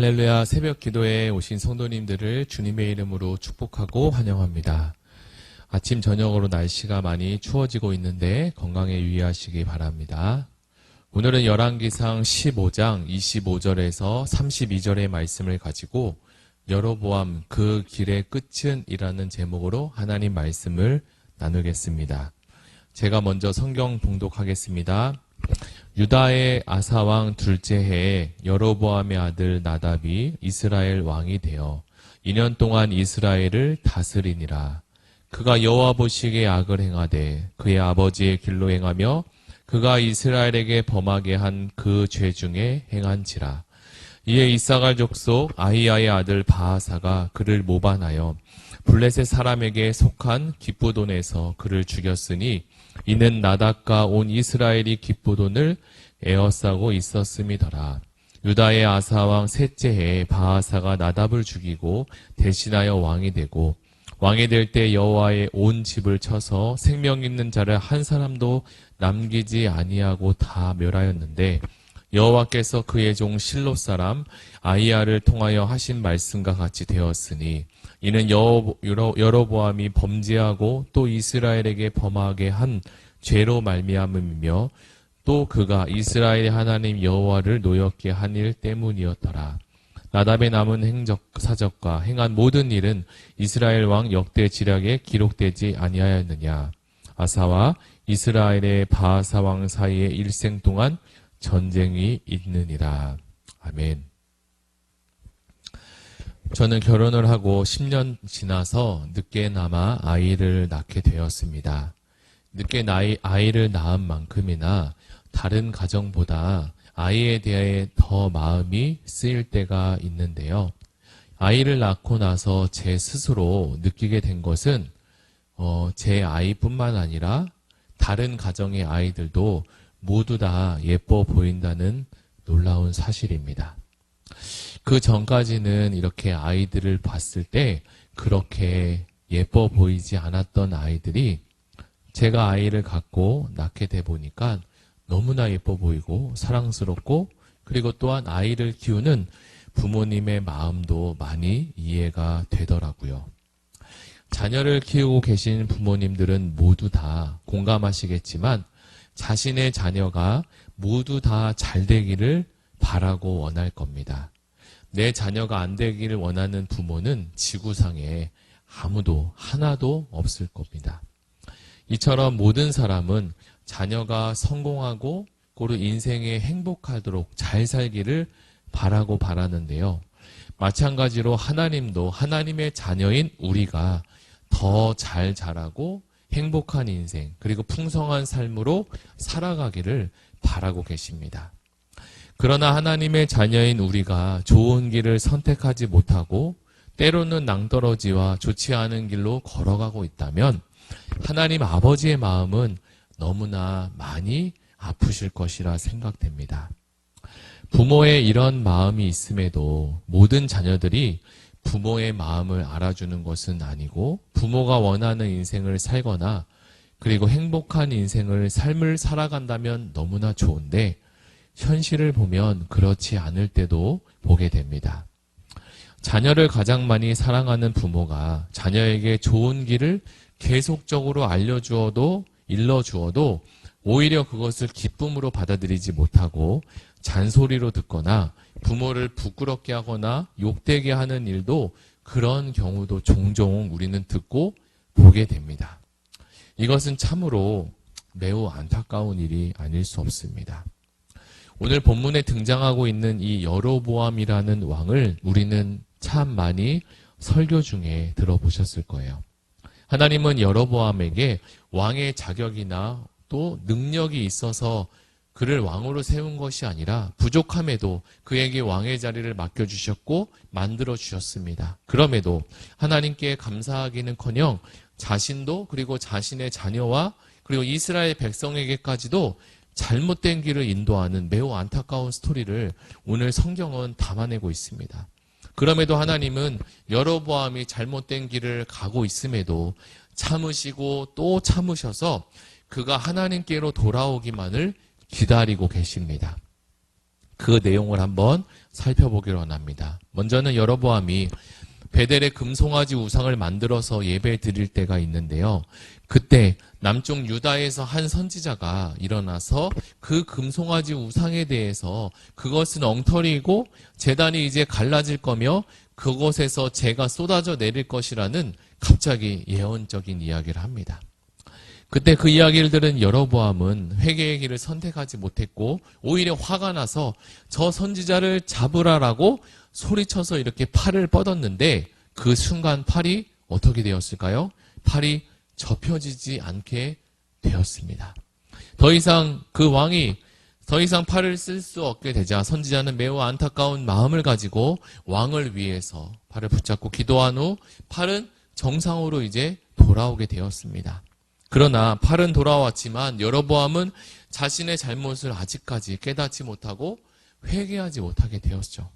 할렐루야, 새벽 기도에 오신 성도님들을 주님의 이름으로 축복하고 환영합니다. 아침 저녁으로 날씨가 많이 추워지고 있는데 건강에 유의하시기 바랍니다. 오늘은 열왕기상 15장 25절에서 32절의 말씀을 가지고 여로보암 그 길의 끝은 이라는 제목으로 하나님 말씀을 나누겠습니다. 제가 먼저 성경 봉독하겠습니다. 유다의 아사왕 둘째 해에 여로보암의 아들 나답이 이스라엘 왕이 되어 2년 동안 이스라엘을 다스리니라. 그가 여호와 보시기에 악을 행하되 그의 아버지의 길로 행하며 그가 이스라엘에게 범하게 한 그 죄 중에 행한지라. 이에 이사갈 족속 아히야의 아들 바하사가 그를 모반하여 블레셋 사람에게 속한 기쁘돈에서 그를 죽였으니 이는 나답과 온 이스라엘이 기쁘돈을 에워싸고 있었음이더라. 유다의 아사왕 셋째 해에 바하사가 나답을 죽이고 대신하여 왕이 되고 왕이 될 때 여호와의 온 집을 쳐서 생명 있는 자를 한 사람도 남기지 아니하고 다 멸하였는데 여호와께서 그의 종 실로 사람 아히야를 통하여 하신 말씀과 같이 되었으니 이는 여로보암이 범죄하고 또 이스라엘에게 범하게 한 죄로 말미암음이며 또 그가 이스라엘의 하나님 여호와를 노엽게 한 일 때문이었더라. 나답의 남은 행적사적과 행한 모든 일은 이스라엘 왕 역대 지략에 기록되지 아니하였느냐. 아사와 이스라엘의 바하사 왕 사이의 일생 동안 전쟁이 있느니라. 아멘. 저는 결혼을 하고 10년 지나서 늦게나마 아이를 낳게 되었습니다. 늦게 아이를 낳은 만큼이나 다른 가정보다 아이에 대해 더 마음이 쓰일 때가 있는데요. 아이를 낳고 나서 제 스스로 느끼게 된 것은 제 아이뿐만 아니라 다른 가정의 아이들도 모두 다 예뻐 보인다는 놀라운 사실입니다. 그 전까지는 이렇게 아이들을 봤을 때 그렇게 예뻐 보이지 않았던 아이들이 제가 아이를 갖고 낳게 돼 보니까 너무나 예뻐 보이고 사랑스럽고 그리고 또한 아이를 키우는 부모님의 마음도 많이 이해가 되더라고요. 자녀를 키우고 계신 부모님들은 모두 다 공감하시겠지만 자신의 자녀가 모두 다 잘 되기를 바라고 원할 겁니다. 내 자녀가 안 되기를 원하는 부모는 지구상에 아무도 하나도 없을 겁니다. 이처럼 모든 사람은 자녀가 성공하고 고루 인생에 행복하도록 잘 살기를 바라고 바라는데요. 마찬가지로 하나님도 하나님의 자녀인 우리가 더 잘 자라고 행복한 인생 그리고 풍성한 삶으로 살아가기를 바라고 계십니다. 그러나 하나님의 자녀인 우리가 좋은 길을 선택하지 못하고 때로는 낭떠러지와 좋지 않은 길로 걸어가고 있다면 하나님 아버지의 마음은 너무나 많이 아프실 것이라 생각됩니다. 부모의 이런 마음이 있음에도 모든 자녀들이 부모의 마음을 알아주는 것은 아니고 부모가 원하는 인생을 살거나 그리고 행복한 삶을 살아간다면 너무나 좋은데 현실을 보면 그렇지 않을 때도 보게 됩니다. 자녀를 가장 많이 사랑하는 부모가 자녀에게 좋은 길을 계속적으로 일러주어도 오히려 그것을 기쁨으로 받아들이지 못하고 잔소리로 듣거나 부모를 부끄럽게 하거나 욕되게 하는 일도 그런 경우도 종종 우리는 듣고 보게 됩니다. 이것은 참으로 매우 안타까운 일이 아닐 수 없습니다. 오늘 본문에 등장하고 있는 이 여로보암이라는 왕을 우리는 참 많이 설교 중에 들어보셨을 거예요. 하나님은 여로보암에게 왕의 자격이나 또 능력이 있어서 그를 왕으로 세운 것이 아니라 부족함에도 그에게 왕의 자리를 맡겨주셨고 만들어주셨습니다. 그럼에도 하나님께 감사하기는커녕 자신도 그리고 자신의 자녀와 그리고 이스라엘 백성에게까지도 잘못된 길을 인도하는 매우 안타까운 스토리를 오늘 성경은 담아내고 있습니다. 그럼에도 하나님은 여로보암이 잘못된 길을 가고 있음에도 참으시고 또 참으셔서 그가 하나님께로 돌아오기만을 기다리고 계십니다. 그 내용을 한번 살펴보기로 원합니다. 먼저는 여로보암이 베델의 금송아지 우상을 만들어서 예배 드릴 때가 있는데요. 그때 남쪽 유다에서 한 선지자가 일어나서 그 금송아지 우상에 대해서 그것은 엉터리이고 제단이 이제 갈라질 거며 그곳에서 재가 쏟아져 내릴 것이라는 갑자기 예언적인 이야기를 합니다. 그때 그 이야기를 들은 여로보암은 회개의 길을 선택하지 못했고 오히려 화가 나서 저 선지자를 잡으라라고 소리쳐서 이렇게 팔을 뻗었는데 그 순간 팔이 어떻게 되었을까요? 팔이 접혀지지 않게 되었습니다. 더 이상 그 왕이 더 이상 팔을 쓸 수 없게 되자 선지자는 매우 안타까운 마음을 가지고 왕을 위해서 팔을 붙잡고 기도한 후 팔은 정상으로 이제 돌아오게 되었습니다. 그러나 팔은 돌아왔지만 여로보암은 자신의 잘못을 아직까지 깨닫지 못하고 회개하지 못하게 되었죠.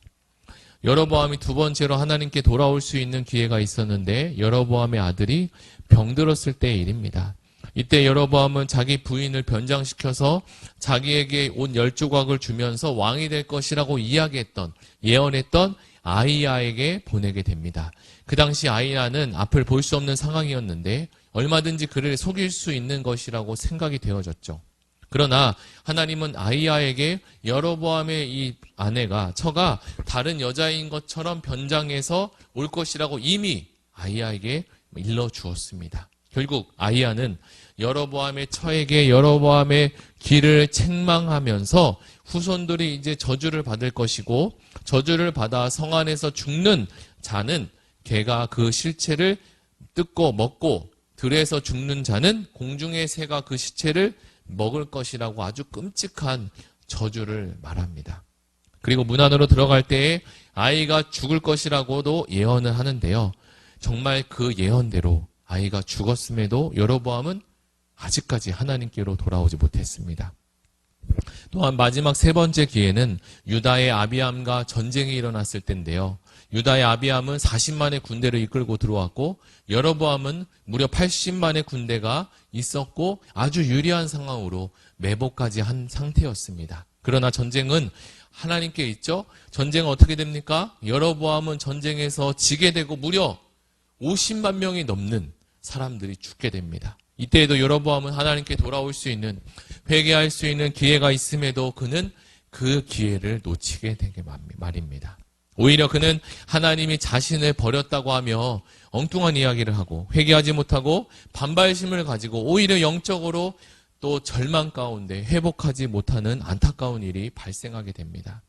여로보암이 두 번째로 하나님께 돌아올 수 있는 기회가 있었는데 여로보암의 아들이 병들었을 때의 일입니다. 이때 여로보암은 자기 부인을 변장시켜서 자기에게 옷 10조각을 주면서 왕이 될 것이라고 이야기했던, 예언했던 아이야에게 보내게 됩니다. 그 당시 아이야는 앞을 볼 수 없는 상황이었는데 얼마든지 그를 속일 수 있는 것이라고 생각이 되어졌죠. 그러나 하나님은 아이야에게 여로보암의 이 아내가, 처가 다른 여자인 것처럼 변장해서 올 것이라고 이미 아이야에게 일러주었습니다. 결국 아이야는 여로보암의 처에게 여로보암의 길을 책망하면서 후손들이 이제 저주를 받을 것이고 저주를 받아 성 안에서 죽는 자는 개가 그 실체를 뜯고 먹고 들에서 죽는 자는 공중의 새가 그 시체를 먹을 것이라고 아주 끔찍한 저주를 말합니다. 그리고 문 안으로 들어갈 때에 아이가 죽을 것이라고도 예언을 하는데요. 정말 그 예언대로 아이가 죽었음에도 여로보암은 아직까지 하나님께로 돌아오지 못했습니다. 또한 마지막 세 번째 기회는 유다의 아비암과 전쟁이 일어났을 때인데요. 유다의 아비암은 40만의 군대를 이끌고 들어왔고 여로보암은 무려 80만의 군대가 있었고 아주 유리한 상황으로 매복까지 한 상태였습니다. 그러나 전쟁은 하나님께 있죠. 전쟁은 어떻게 됩니까? 여로보암은 전쟁에서 지게 되고 무려 50만 명이 넘는 사람들이 죽게 됩니다. 이때에도 여로보암은 하나님께 돌아올 수 있는, 회개할 수 있는 기회가 있음에도 그는 그 기회를 놓치게 되게 말입니다. 오히려 그는 하나님이 자신을 버렸다고 하며 엉뚱한 이야기를 하고 회개하지 못하고 반발심을 가지고 오히려 영적으로 또 절망 가운데 회복하지 못하는 안타까운 일이 발생하게 됩니다.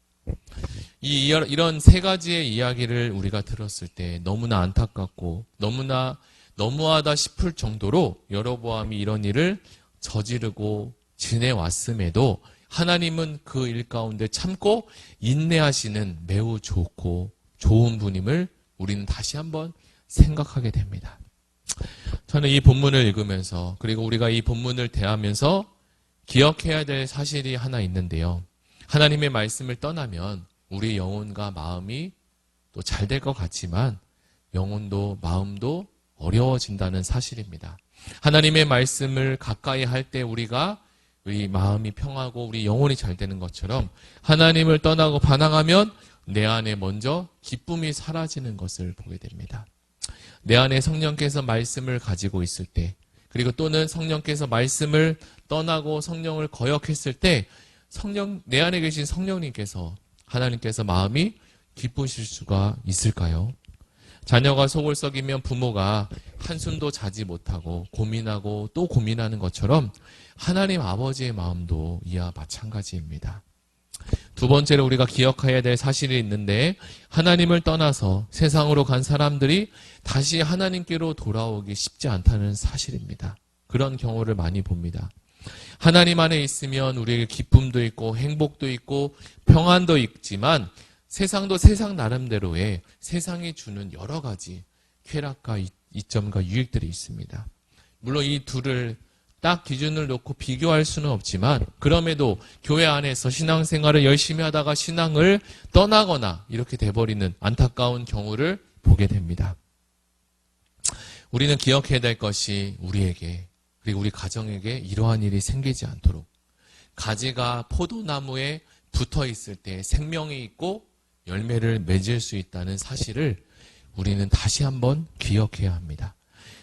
이런 세 가지의 이야기를 우리가 들었을 때 너무나 안타깝고 너무나 너무하다 싶을 정도로 여로보암이 이런 일을 저지르고 지내왔음에도 하나님은 그 일 가운데 참고 인내하시는 매우 좋고 좋은 분임을 우리는 다시 한번 생각하게 됩니다. 저는 이 본문을 읽으면서 그리고 우리가 이 본문을 대하면서 기억해야 될 사실이 하나 있는데요. 하나님의 말씀을 떠나면 우리 영혼과 마음이 또 잘 될 것 같지만 영혼도 마음도 어려워진다는 사실입니다. 하나님의 말씀을 가까이 할 때 우리가 우리 마음이 평하고 우리 영혼이 잘 되는 것처럼 하나님을 떠나고 반항하면 내 안에 먼저 기쁨이 사라지는 것을 보게 됩니다. 내 안에 성령께서 말씀을 가지고 있을 때 그리고 또는 성령께서 말씀을 떠나고 성령을 거역했을 때 내 안에 계신 성령님께서 하나님께서 마음이 기쁘실 수가 있을까요? 자녀가 속을 썩이면 부모가 한숨도 자지 못하고 고민하고 또 고민하는 것처럼 하나님 아버지의 마음도 이와 마찬가지입니다. 두 번째로 우리가 기억해야 될 사실이 있는데 하나님을 떠나서 세상으로 간 사람들이 다시 하나님께로 돌아오기 쉽지 않다는 사실입니다. 그런 경우를 많이 봅니다. 하나님 안에 있으면 우리에게 기쁨도 있고 행복도 있고 평안도 있지만 세상도 세상 나름대로의 세상이 주는 여러 가지 쾌락과 이점과 유익들이 있습니다. 물론 이 둘을 딱 기준을 놓고 비교할 수는 없지만 그럼에도 교회 안에서 신앙생활을 열심히 하다가 신앙을 떠나거나 이렇게 돼버리는 안타까운 경우를 보게 됩니다. 우리는 기억해야 될 것이 우리에게 그리고 우리 가정에게 이러한 일이 생기지 않도록 가지가 포도나무에 붙어 있을 때 생명이 있고 열매를 맺을 수 있다는 사실을 우리는 다시 한번 기억해야 합니다.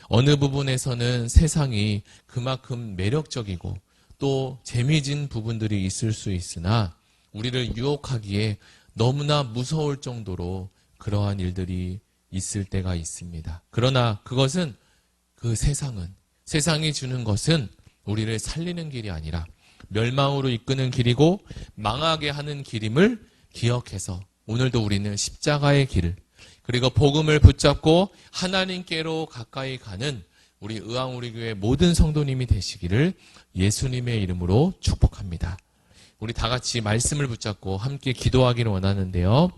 어느 부분에서는 세상이 그만큼 매력적이고 또 재미진 부분들이 있을 수 있으나 우리를 유혹하기에 너무나 무서울 정도로 그러한 일들이 있을 때가 있습니다. 그러나 그것은 세상이 주는 것은 우리를 살리는 길이 아니라 멸망으로 이끄는 길이고 망하게 하는 길임을 기억해서 오늘도 우리는 십자가의 길을 그리고 복음을 붙잡고 하나님께로 가까이 가는 우리 의왕우리교회 모든 성도님이 되시기를 예수님의 이름으로 축복합니다. 우리 다 같이 말씀을 붙잡고 함께 기도하기를 원하는데요.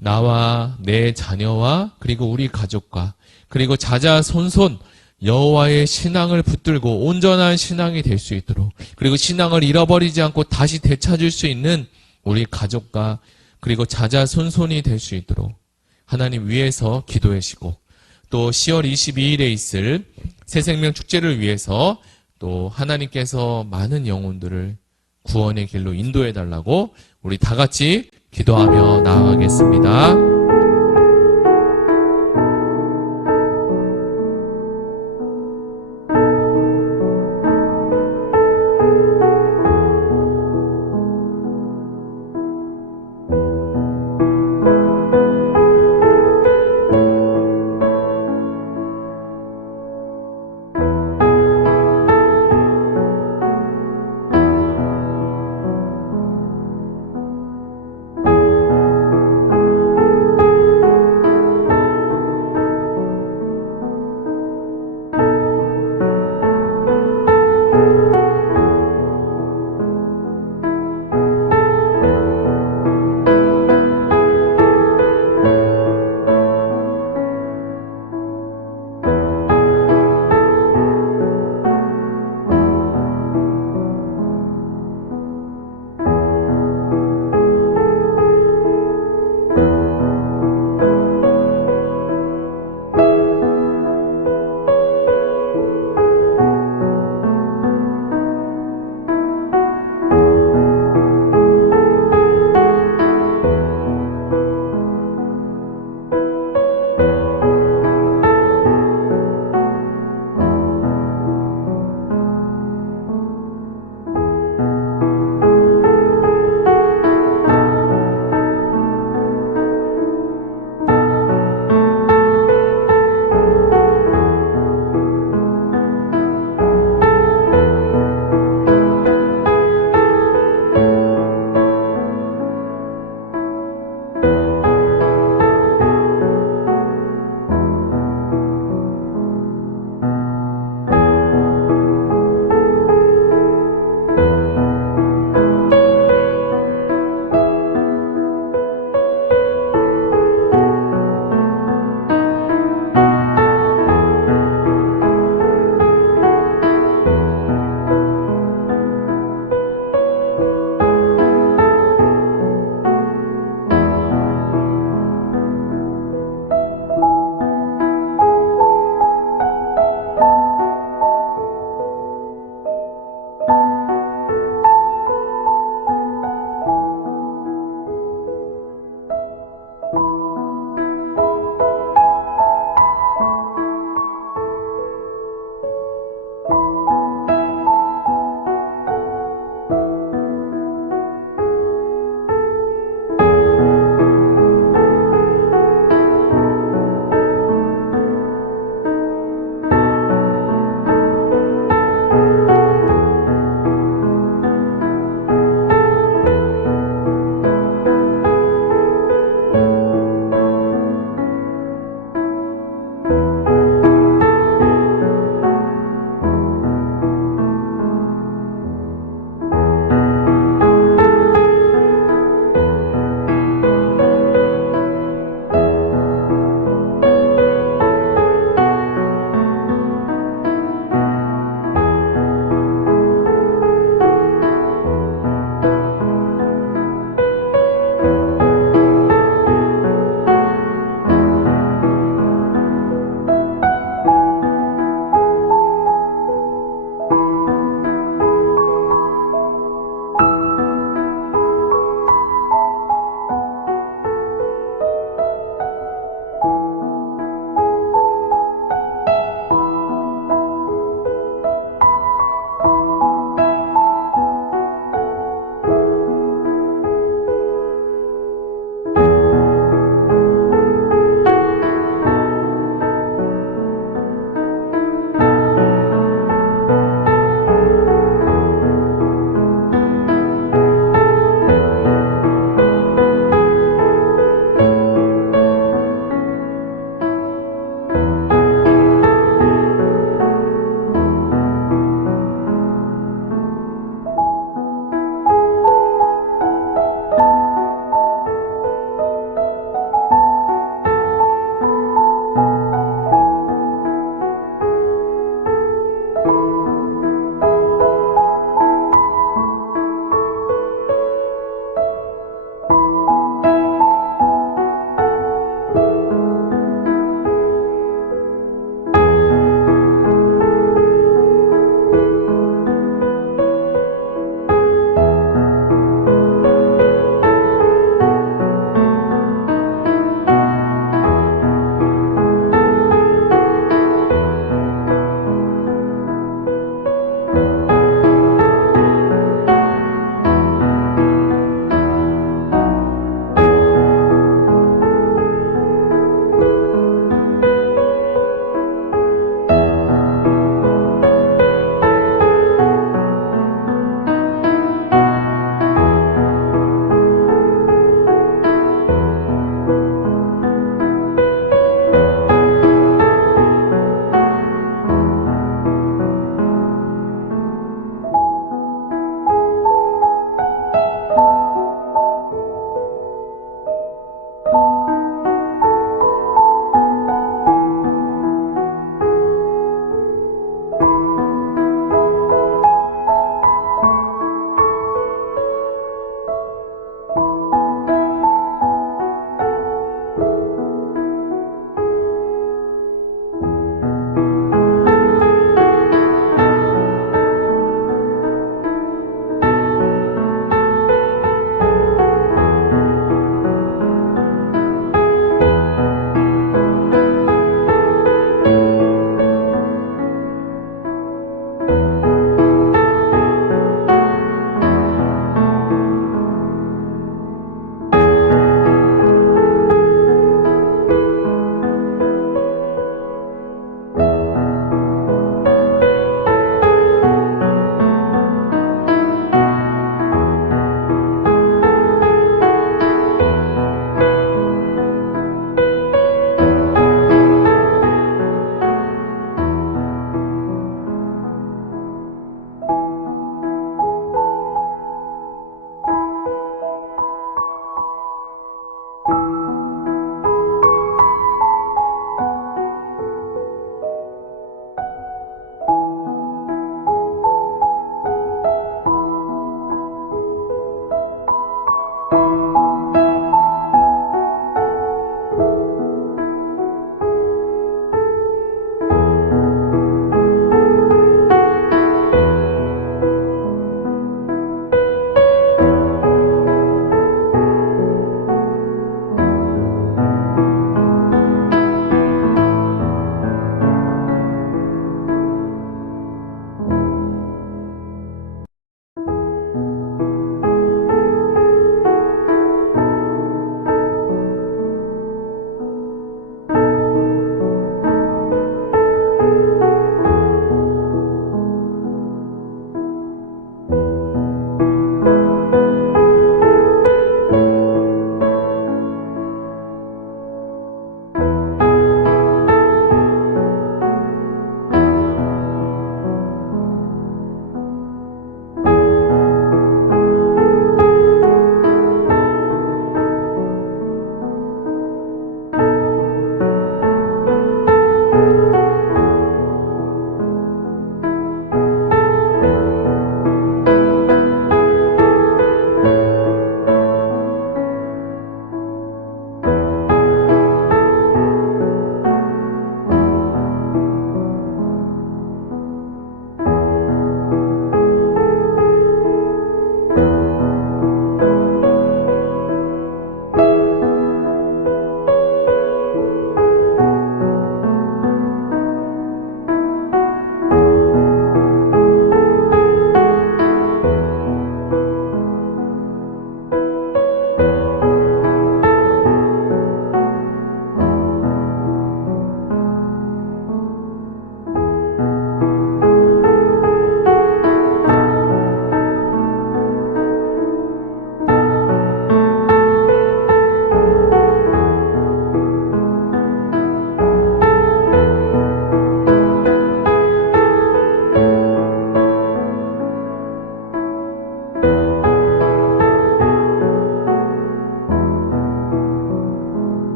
나와 내 자녀와 그리고 우리 가족과 그리고 자자손손 여호와의 신앙을 붙들고 온전한 신앙이 될 수 있도록 그리고 신앙을 잃어버리지 않고 다시 되찾을 수 있는 우리 가족과 그리고 자자손손이 될 수 있도록 하나님 위해서 기도하시고 또 10월 22일에 있을 새생명 축제를 위해서 또 하나님께서 많은 영혼들을 구원의 길로 인도해 달라고 우리 다 같이 기도하며 나아가겠습니다.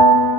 주